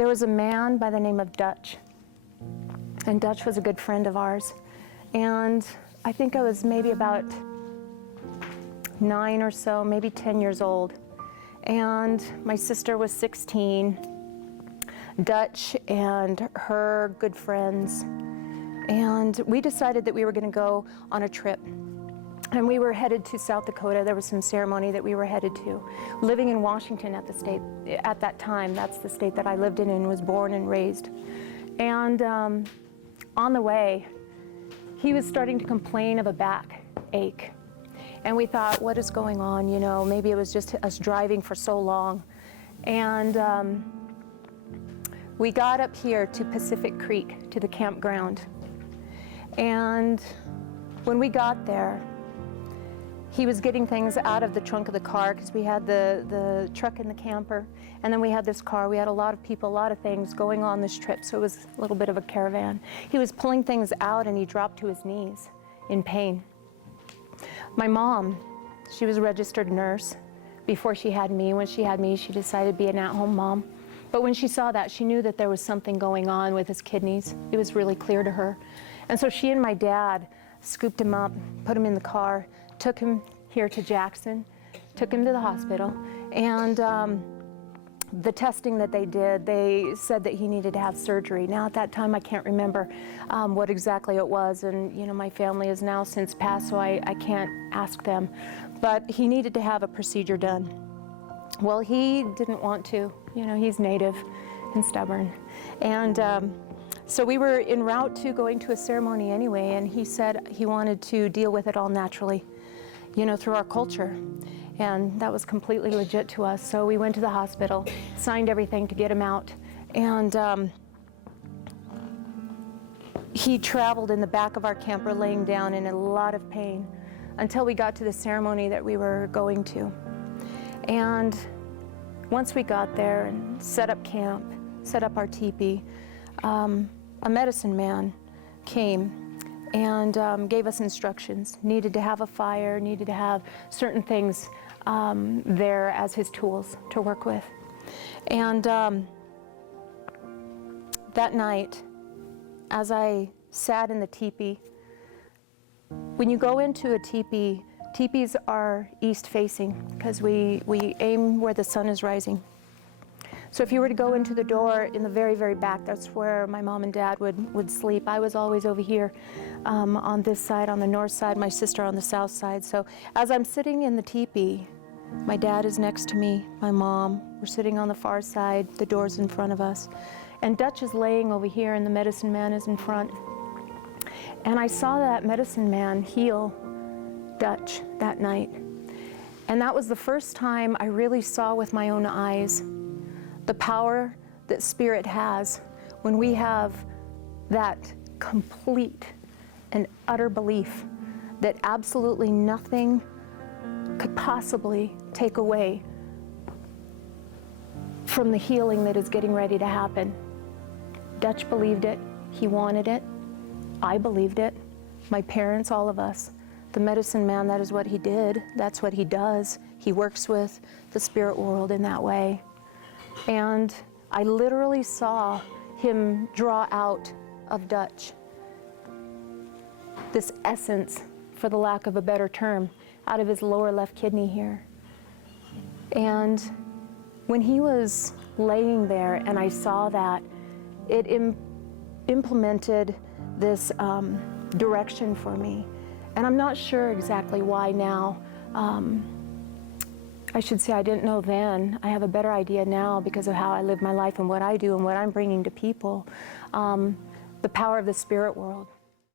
There was a man by the name of Dutch, and Dutch was a good friend of ours. And I think I was maybe about 9 or so, maybe 10 years old. And my sister was 16, Dutch and her good friends. And we decided that we were going to go on a trip. And we were headed to South Dakota. There was some ceremony that we were headed to. Living in Washington at that time, that's the state that I lived in and was born and raised. And on the way, he was starting to complain of a back ache. And we thought, what is going on? You know, maybe it was just us driving for so long. And we got up here to Pacific Creek, to the campground. And when we got there, he was getting things out of the trunk of the car, because we had the truck and the camper, and then we had this car. We had a lot of people, a lot of things going on this trip, so it was a little bit of a caravan. He was pulling things out and he dropped to his knees in pain. My mom, she was a registered nurse before she had me. When she had me, she decided to be an at-home mom. But when she saw that, she knew that there was something going on with his kidneys. It was really clear to her. And so she and my dad scooped him up, put him in the car, took him here to Jackson, took him to the hospital, and the testing that they did, they said that he needed to have surgery. Now at that time I can't remember what exactly it was, and you know, my family is now since passed, so I can't ask them, but he needed to have a procedure done. Well, he didn't want to. You know, he's Native and stubborn, and so we were en route to going to a ceremony anyway, and he said he wanted to deal with it all naturally, you know, through our culture. And that was completely legit to us. So we went to the hospital, signed everything to get him out. And he traveled in the back of our camper laying down in a lot of pain until we got to the ceremony that we were going to. And once we got there and set up camp, set up our teepee, a medicine man came and gave us instructions. Needed to have a fire, needed to have certain things there as his tools to work with. And that night, as I sat in the teepee, when you go into a teepee, teepees are east facing because we aim where the sun is rising. So if you were to go into the door in the very, very back, that's where my mom and dad would sleep. I was always over here on this side, on the north side, my sister on the south side. So as I'm sitting in the teepee, my dad is next to me, my mom, we're sitting on the far side, the door's in front of us. And Dutch is laying over here and the medicine man is in front. And I saw that medicine man heal Dutch that night. And that was the first time I really saw with my own eyes the power that Spirit has when we have that complete and utter belief that absolutely nothing could possibly take away from the healing that is getting ready to happen. Dutch believed it. He wanted it. I believed it. My parents, all of us. The medicine man, that is what he did. That's what he does. He works with the spirit world in that way. And I literally saw him draw out of Dutch this essence, for the lack of a better term, out of his lower left kidney here. And when he was laying there and I saw that, it implemented this direction for me. And I'm not sure exactly why now. I should say I didn't know then. I have a better idea now because of how I live my life and what I do and what I'm bringing to people. The power of the spirit world.